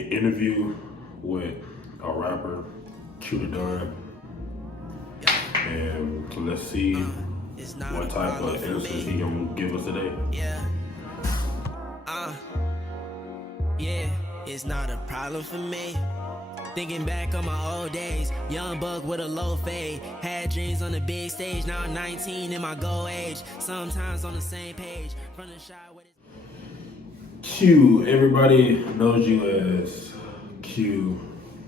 interview with a rapper, Q the Don, and let's see what type of answers he gonna give us today. Yeah, it's not a problem for me. Thinking back on my old days, young buck with a low fade. Had dreams on the big stage, now I'm 19 in my goal age. Sometimes on the same page, from the shot with Q, everybody knows you as Q,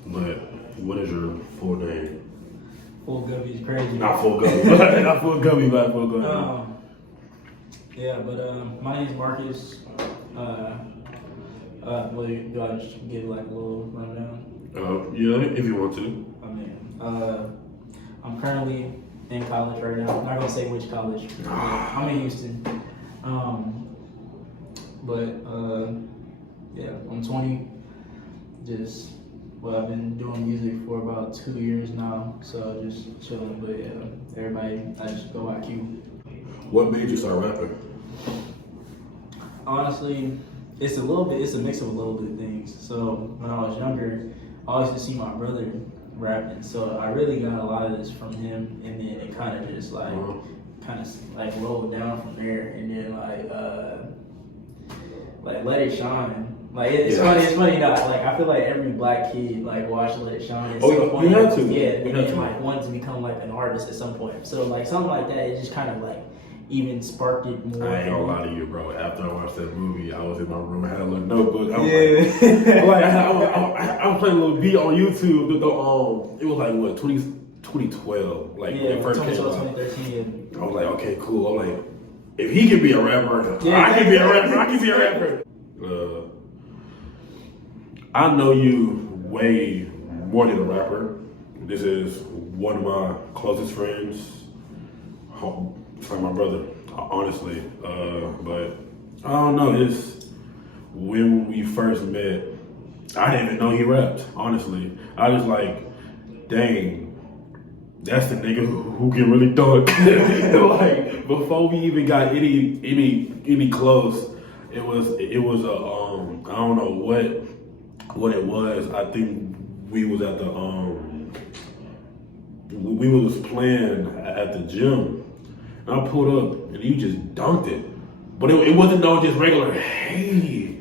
but what is your full name? Full Gubby's crazy. Not Full Gubby, not Full Gubby, but Full Gubby. Yeah, but my name's Marcus. Do I just give like a little rundown? Yeah, if you want to. I mean, I'm currently in college right now. I'm not gonna say which college. I'm in Houston. Yeah, I'm 20. I've been doing music for about 2 years now, so just chilling. But yeah, everybody, I just go by Q. What made you start rapping? Honestly, it's a mix of a little bit of things. So when I was younger, I always used to see my brother rapping, so I really got a lot of this from him, and then it kind of just like rolled down from there, and then like Let It Shine. Like it's funny now. Like I feel like every black kid like watched Let It Shine. At some point. You had to. Yeah, and then like wanted to become like an artist at some point. So like something like that, it just kind of like even sparked it more. I ain't gonna lie to you, bro. After I watched that movie, I was in my room. I had a little notebook. I was playing a little beat on YouTube. It was like what 2012, like when it first came out. 2013. I was like, okay, cool. I'm like, if he can be a rapper, I can be a rapper. I can be a rapper. I know you way more than a rapper. This is one of my closest friends. It's like my brother, honestly. But I don't know. It's when we first met, I didn't even know he rapped. Honestly, I was like, dang, that's the nigga who can really dunk. Like before we even got any close, it was I don't know what it was. I think we was at the we was playing at the gym. And I pulled up and you just dunked it. But it wasn't no just regular, hey,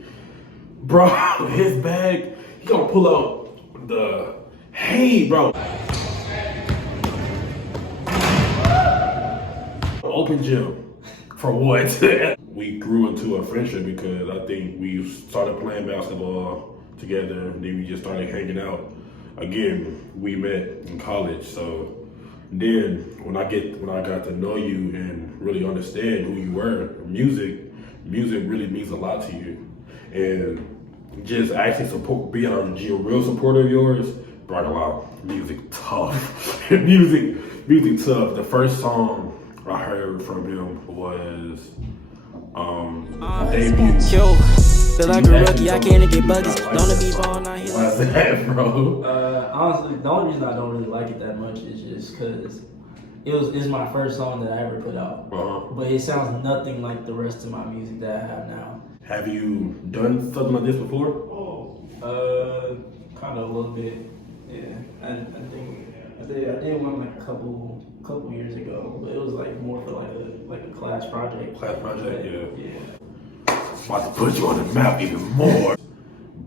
bro, his bag, he gonna pull out the, hey, bro. Open gym, for what? We grew into a friendship because I think we started playing basketball together, and then we just started hanging out. Again, we met in college, so then when I got to know you and really understand who you were, music really means a lot to you. And just actually being a real supporter of yours brought a lot. Music tough. music tough. The first song I heard from him was Debut. Yo, feel like a rookie, I can't get buggies. Don't be ball now. Why's that, bro? Honestly, the only reason I don't really like it that much is just because it's my first song that I ever put out. But it sounds nothing like the rest of my music that I have now. Have you done something like this before? Kind of a little bit. Yeah, I think I did one like a couple years ago, but it was like more for like a class project. Class project, yeah. About to put you on the map even more.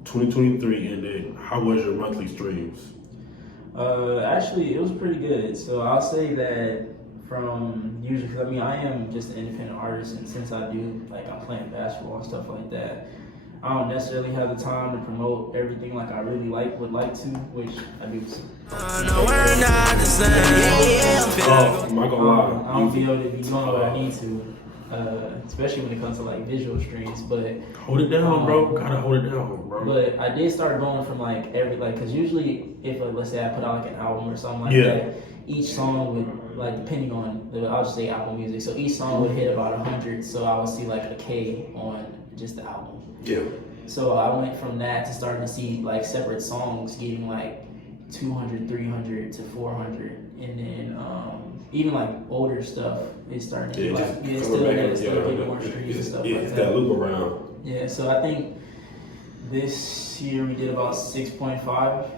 2023 ended. How was your monthly streams? Actually, it was pretty good. So I'll say that from usually, because I mean, I am just an independent artist, and since I do, like, I'm playing basketball and stuff like that, I don't necessarily have the time to promote everything like I really would like to, which I do. I'm not gonna lie. I don't feel to be doing what I need to. Especially when it comes to like visual streams, but hold it down, bro. Gotta hold it down, bro. But I did start going from like because usually if let's say I put out like an album or something like that, each song would like depending on I'll just say Apple Music, so each song would hit about 100, so I would see like a K on just the album. Yeah. So I went from that to starting to see like separate songs getting like 200, 300 to 400, and then even like older stuff is starting to still getting more streams and stuff like that. That loop around. Yeah, so I think This year we did about 6.5.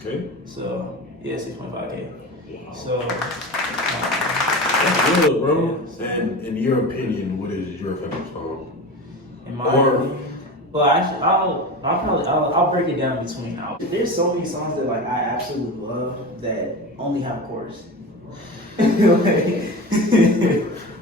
Okay. So yeah, 6.5K. So That's good, bro. And in your opinion, what is your favorite song? in my Or- well, actually, I'll break it down between albums. There's so many songs that like I absolutely love that only have a chorus. Like,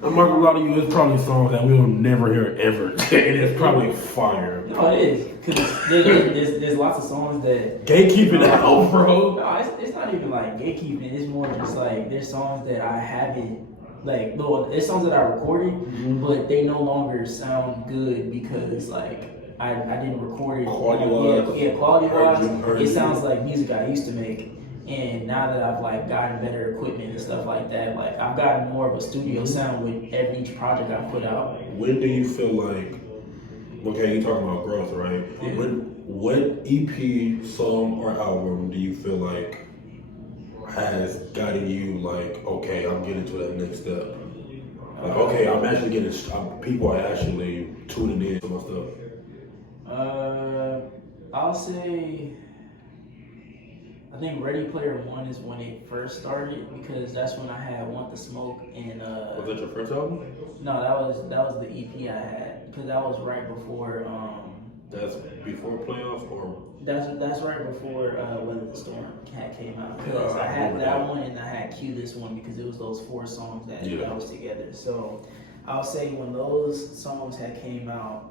I'm not gonna lie to you, it's probably songs that we'll never hear ever. And it's probably fire. no, it is because there's lots of songs that. Gatekeeping out, bro. No, it's not even like gatekeeping. It's more just like there's songs that I haven't like. No, there's songs that I recorded, but they no longer sound good because like I didn't record it. Quality-wise? Yeah, quality wise, Heard it you. sounds like music I used to make. And now that I've like gotten better equipment and stuff like that, like I've gotten more of a studio sound with each project I put out. When do you feel like, okay, you're talking about growth, right? Yeah. What EP, song, or album do you feel like has gotten you like, okay, I'm getting to that next step? Like, okay, I'm actually getting, people are actually tuning in to my stuff. I'll say I think Ready Player One is when it first started because that's when I had Want the Smoke and Was that your first album? no, that was the EP I had because that was right before That's before playoffs or? that's right before Weather the Storm came out because Yeah, I I had remember that that. one and I had Q this one because it was those 4 songs that Yeah. was together. So I'll say when those songs had came out,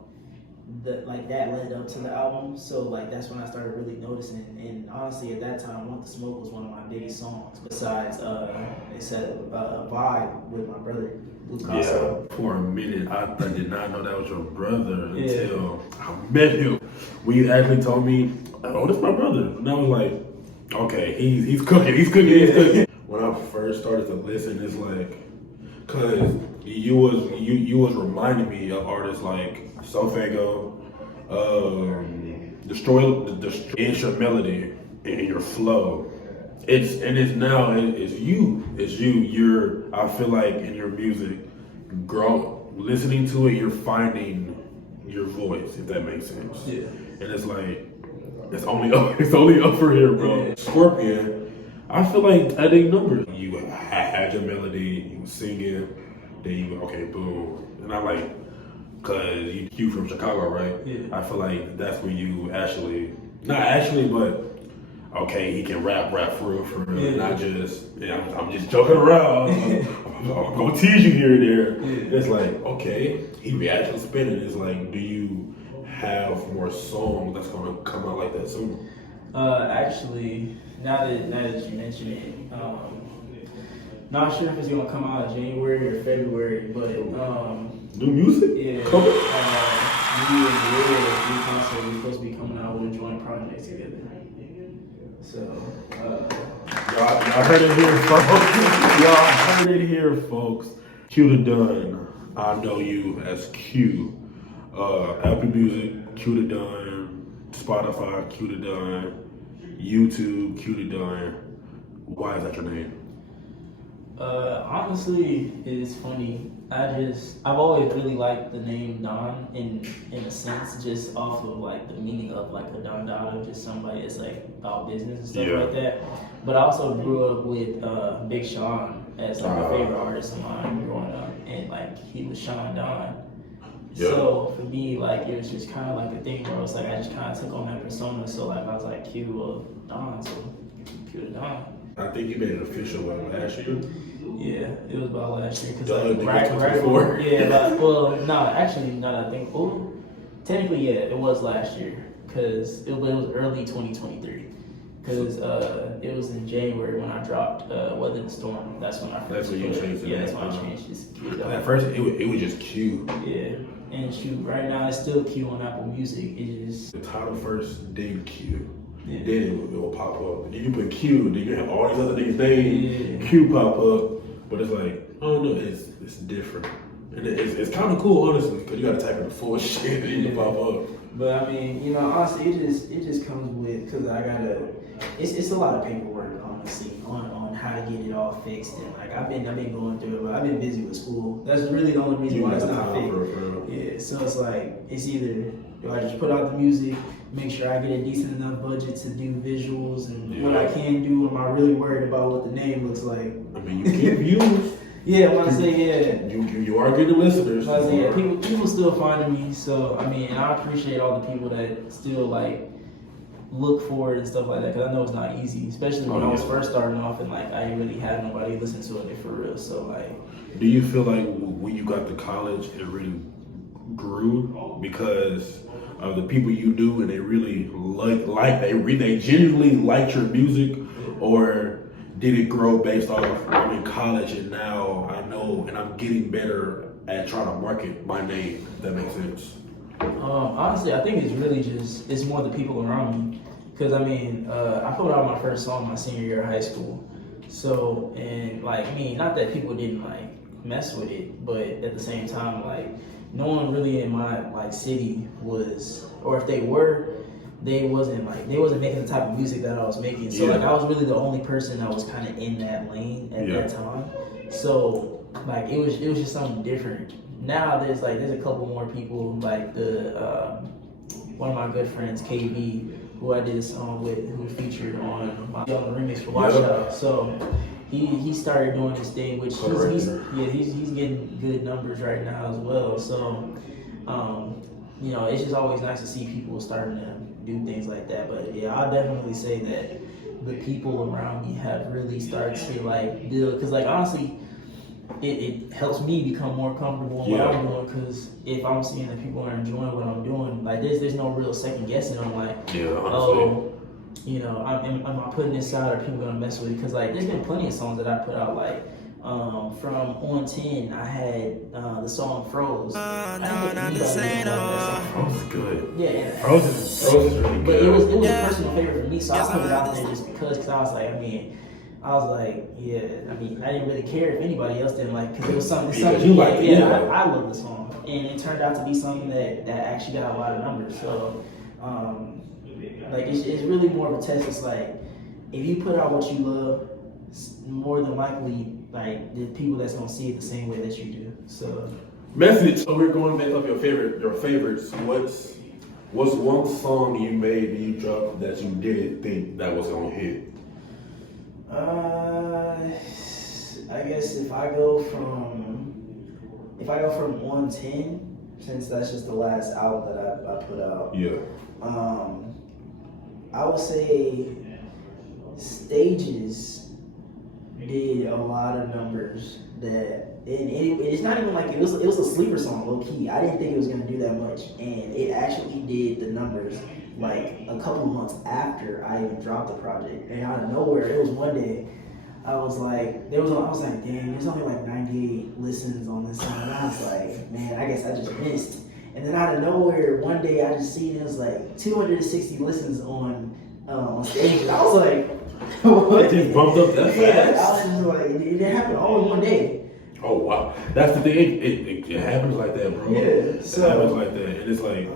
that led up to the album. So like that's when I started really noticing. And honestly, at that time, Want the Smoke was one of my biggest songs. Besides, it said Vibe with my brother Luke Costa. Yeah, for a minute, I did not know that was your brother Yeah. until I met him. We actually told me, oh, that's my brother. And I was like, okay, he's cooking, he's cooking. When I first started to listen, it's like, cause you was reminding me of artists like Sofago, Destroy your melody and your flow. It's you. I feel like in your music, listening to it, you're finding your voice, if that makes sense. Yeah. And it's like, it's only up for here, bro. Yeah. Scorpion, I feel like that ain't numbers. You had your melody, you was singing, then you go, okay, boom. And I'm like, cause you from Chicago, right? Yeah. I feel like that's where you but okay, he can rap for real, Yeah. not just, I'm just joking around. I'm gonna tease you here and there. Yeah. It's like, okay, he be actually spinning. It's like, do you have more songs that's gonna come out like that soon? Actually, now that you mention it, not sure if it's gonna come out in January or February, but New music? yeah, Come on. me and Red Concert, we're supposed to be coming out with a joint project together. So, Y'all heard it here, folks. Y'all heard it here, folks. Q the Done. I know you as Q. Apple Music, Q the Done. Spotify, Q the Done. YouTube, Q the Done. Why is that your name? honestly, it's funny. I've always really liked the name Don in a sense, just off of like the meaning of like a Don Dada, just somebody that's like about business and stuff Yeah. like that. But I also grew up with Big Sean as like a favorite artist of mine growing up, and like he was Sean Don. Yeah. So for me, like it was just kind of like a thing where it's like I just kind of took on that persona. So like I was like Q of Don, so Q to Don. I think you made it official last year. Yeah, it was about last year because Duh, like, nigga, right 24. before, yeah, like, well, no, actually, now that I think, well, technically, yeah, it was last year because it was early 2023 because it was in January when I dropped Weather the Storm. That's when I first. That's when you changed it. Yeah, that's when I changed this. At first, it was just Q. Yeah, and shoot, right now it's still Q on Apple Music. It just The title first, then Q. Yeah. Then it will pop up. Then you put Q, then you have all these other things named. Yeah. Q pop up. But it's like, oh no, it's different. And it's kind of cool, honestly, because you got to type in the full shit and you pop up. But I mean, you know, honestly, it just comes with because I gotta. It's a lot of paperwork, honestly, on how to get it all fixed. And like I've been going through it, but I've been busy with school. That's really the only reason You why it's got not time fixed. for it. Yeah, so it's like it's either do I just put out the music, make sure I get a decent enough budget to do visuals and what I can do? Am I really worried about what the name looks like? I mean, you get views. Yeah, when I say yeah. You are getting listeners. I say, yeah, people still finding me, so I mean, and I appreciate all the people that still like look for it and stuff like that, because I know it's not easy, especially when I was first starting off and like I didn't really have nobody listen to it for real. So like, do you feel like when you got to college, it really grew because of the people you knew and they really they genuinely liked your music, or did it grow based off I'm in college and now I know and I'm getting better at trying to market my name, if that makes sense? Honestly, I think it's really just, it's more the people around me. Because I mean, I put out my first song my senior year of high school. So, and like, I mean, not that people didn't like mess with it, but at the same time, like, no one really in my like city was, or if they were, they wasn't making the type of music that I was making. So like, I was really the only person that was kind of in that lane at that time. So like, it was just something different. Now there's a couple more people, like one of my good friends, KB, who I did a song with, who was featured on the remix for Watch Out. So he started doing this thing, which he's getting good numbers right now as well. So you know, it's just always nice to see people starting to do things like that. But yeah, I'll definitely say that the people around me have really started to like deal, because like honestly, it helps me become more comfortable in what I'm doing, because if I'm seeing that people are enjoying what I'm doing, like there's no real second guessing. I'm like, oh, you know, am I putting this out? Are people gonna mess with it? Because like there's been plenty of songs that I put out, like from On 10, I had the song Froze. Froze is good. Yeah, Froze is really good. But it was a personal favorite for me, so I put it out there just because I was like, I mean, yeah, I mean, I didn't really care if anybody else didn't like, because it was something you like it. I love the song, and it turned out to be something that actually got a lot of numbers. So, like, it's really more of a test. It's like, if you put out what you love, more than likely, like, the people that's gonna see it the same way that you do. So, message. So we're going based off your favorites. What's one song you made that you dropped that you didn't think that was gonna hit? I guess if I go from 110, since that's just the last album that I put out. Yeah. I would say Stages did a lot of numbers that, and it's not even like it was a sleeper song, low key. I didn't think it was gonna do that much, and it actually did the numbers like a couple of months after I even dropped the project. And out of nowhere, it was one day, I was like, dang, there's only like 98 listens on this song. And I was like, man, I guess I just missed. And then out of nowhere, one day I just seen it was like 260 listens on Stage. I was like, what? It just bumped up that fast? Yeah, I was just like, it happened all in one day. Oh wow, that's the thing. It happens like that, bro. Yeah, so it happens like that, and it's like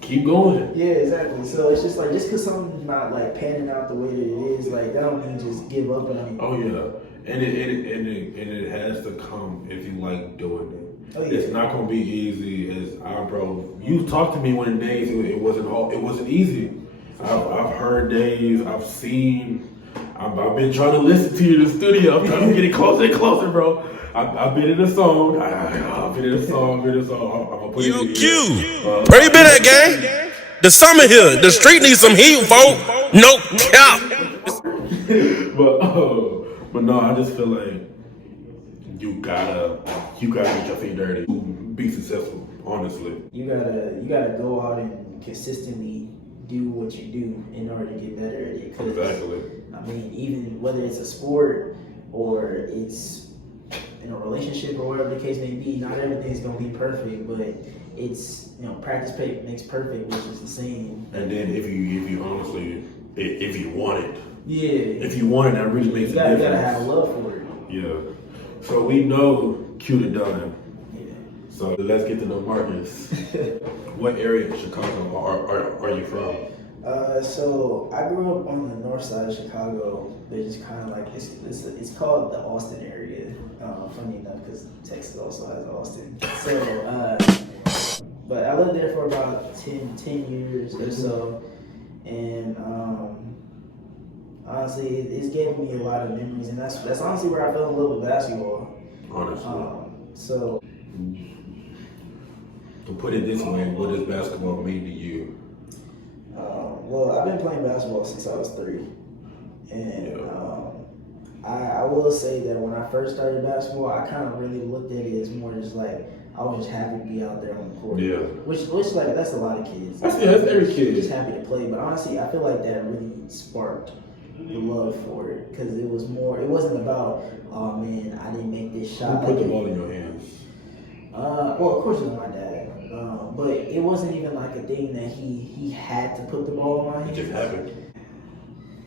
keep going. Yeah, exactly. So it's just like, just because something's not like panning out the way that it is, like that don't mean just give up on it. Oh yeah, and it has to come if you like doing it. Oh, yeah. It's not gonna be easy as bro. You talked to me one day. It wasn't easy. I've heard days. I've seen. I've been trying to listen to you in the studio. I'm trying to get it closer and closer, bro. I've been in a song. I've been in a song. I'm gonna put it in. Where you been at, gang? The summer here. The street needs some heat, folk. No cap. But no, I just feel like you gotta get your feet dirty to be successful. Honestly, you gotta go out and consistently do what you do in order to get better at it. Exactly. I mean, even whether it's a sport or it's in a relationship or whatever the case may be, not everything's gonna be perfect, but it's, you know, practice makes perfect, which is the same. And then if you honestly, if you want it, if you want it, that really makes a difference. You gotta have love for it. Yeah. So we know Q the Don. Yeah. So let's get to know Marcus. What area of Chicago are you from? So I grew up on the north side of Chicago, which is kind of like it's called the Austin area. Funny enough, because Texas also has Austin. So But I lived there for about 10 years or so, and honestly, it's given me a lot of memories, and that's honestly where I fell in love with basketball. Honestly. So, to put it this way, what does basketball mean to you? well, I've been playing basketball since I was 3, and I will say that when I first started basketball, I kind of really looked at it as more just like I was just happy to be out there on the court. Yeah. Which like that's a lot of kids. That's every kid. Just happy to play, but honestly, I feel like that really sparked the love for it because it was more. It wasn't about, oh man, I didn't make this shot. Who put the ball in your hands? Well, of course it was my dad. But it wasn't even like a thing that he had to put the ball in my hands. It just happened.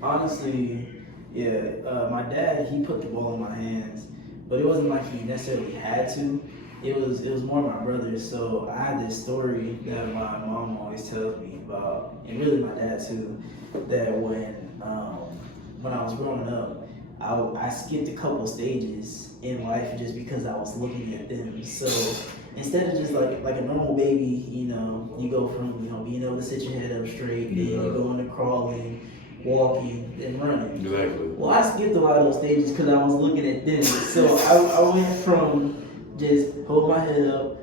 Honestly, yeah. My dad, he put the ball in my hands, but it wasn't like he necessarily had to. It was more my brother. So I had this story that my mom always tells me about, and really my dad too, that when I was growing up, I skipped a couple stages in life just because I was looking at them. So instead of just like a normal baby, you go from being able to sit your head up straight, then you go into crawling, walking, and running. Exactly. Well, I skipped a lot of those stages because I was looking at them. So I went from just hold my head up,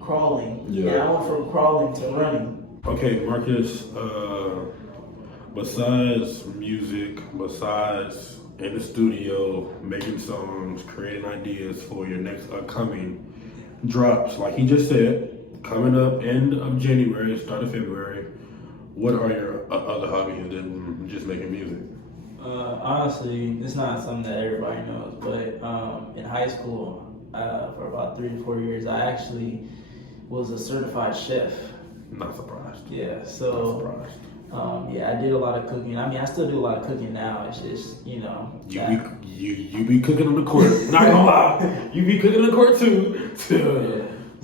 crawling. Yeah. And I went from crawling to running. Okay, Marcus, besides music, besides in the studio, making songs, creating ideas for your next upcoming drops, like he just said, coming up end of January, start of February, what are your other hobbies than just making music? Honestly, it's not something that everybody knows, but in high school, for about 3 to 4 years, I actually was a certified chef. Not surprised. Yeah, so Not surprised. yeah, I did a lot of cooking. I mean, I still do a lot of cooking now. It's just You be cooking on the court. Not gonna lie, you be cooking on the court too.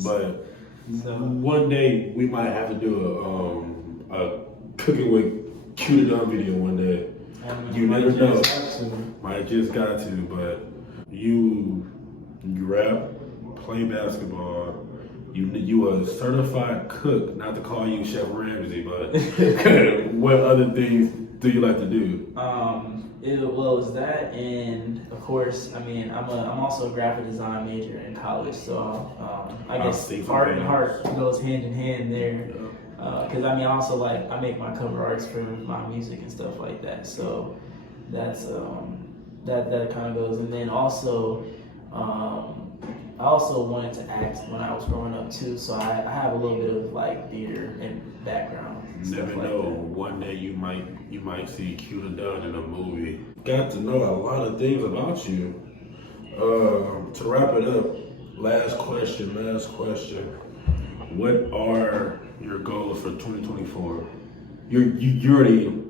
But So one day we might have to do a cooking with Q to Done video one day. You never know. Might just got to, but you rap, play basketball. You a certified cook. Not to call you Chef Ramsay, but what other things do you like to do? It's that, and of course, I mean, I'm also a graphic design major in college, so I guess art and heart goes hand in hand there. Because I mean, I make my cover arts for my music and stuff like that. So that's that kind of goes. And then also, I also wanted to act when I was growing up too. So I have a little bit of like theater and background. Never know. One day you might see Q to Done in a movie. Got to know a lot of things about you. To wrap it up, last question. What are your goals for 2024? You already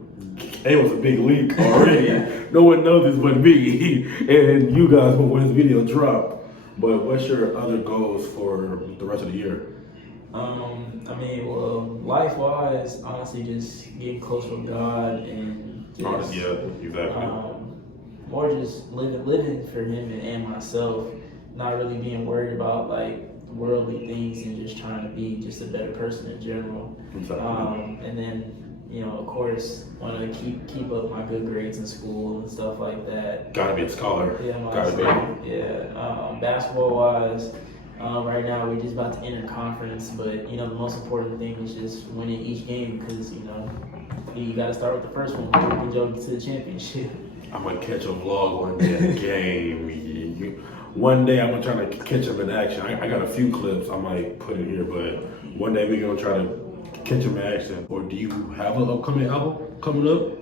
it was a big leak already. No one knows this but me and you guys when this video drop. But what's your other goals for the rest of the year? I mean, well, life-wise, honestly, just getting closer with God and just, Yeah, exactly. more just living for Him and myself, not really being worried about like worldly things and just trying to be just a better person in general. Exactly. And then, of course, want to keep up my good grades in school and stuff like that. Gotta be a scholar. Yeah, Gotta be. yeah. Basketball-wise, right now we're just about to enter conference, but the most important thing is just winning each game because you got to start with the first one before you go to the championship. I'm gonna catch a vlog one day of the game. One day I'm gonna try to catch them in action. I got a few clips I might put in here, but one day we're gonna try to catch them in action. Or do you have an upcoming album coming up?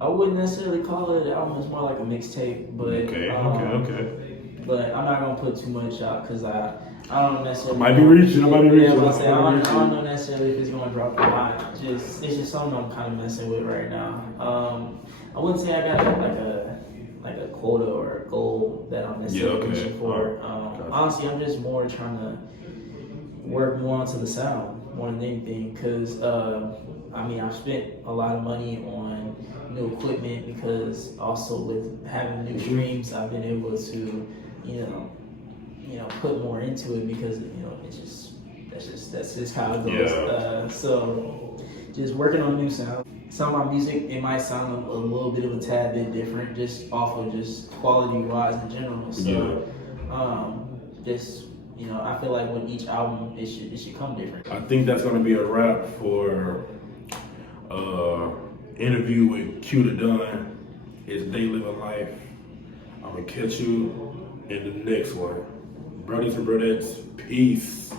I wouldn't necessarily call it an album. It's more like a mixtape, but Okay. But I'm not gonna put too much out because I don't necessarily. I might be reaching. Yeah, I don't know necessarily if it's gonna drop or not. It's just something I'm kind of messing with right now. I wouldn't say I got like a quota or a goal that I'm necessarily pushing for. Gotcha. Honestly, I'm just more trying to work more onto the sound more than anything because I mean I've spent a lot of money on new equipment because also with having new streams I've been able to put more into it because that's just how it goes. Yeah. So just working on new sound. Some of my music, it might sound a little bit of a tad bit different, just off of just quality wise in general. So I feel like with each album, it should come different. I think that's gonna be a wrap for interview with Q the Don. His Day Living Life. I'm gonna catch you in the next one. Brodies and brodettes, peace.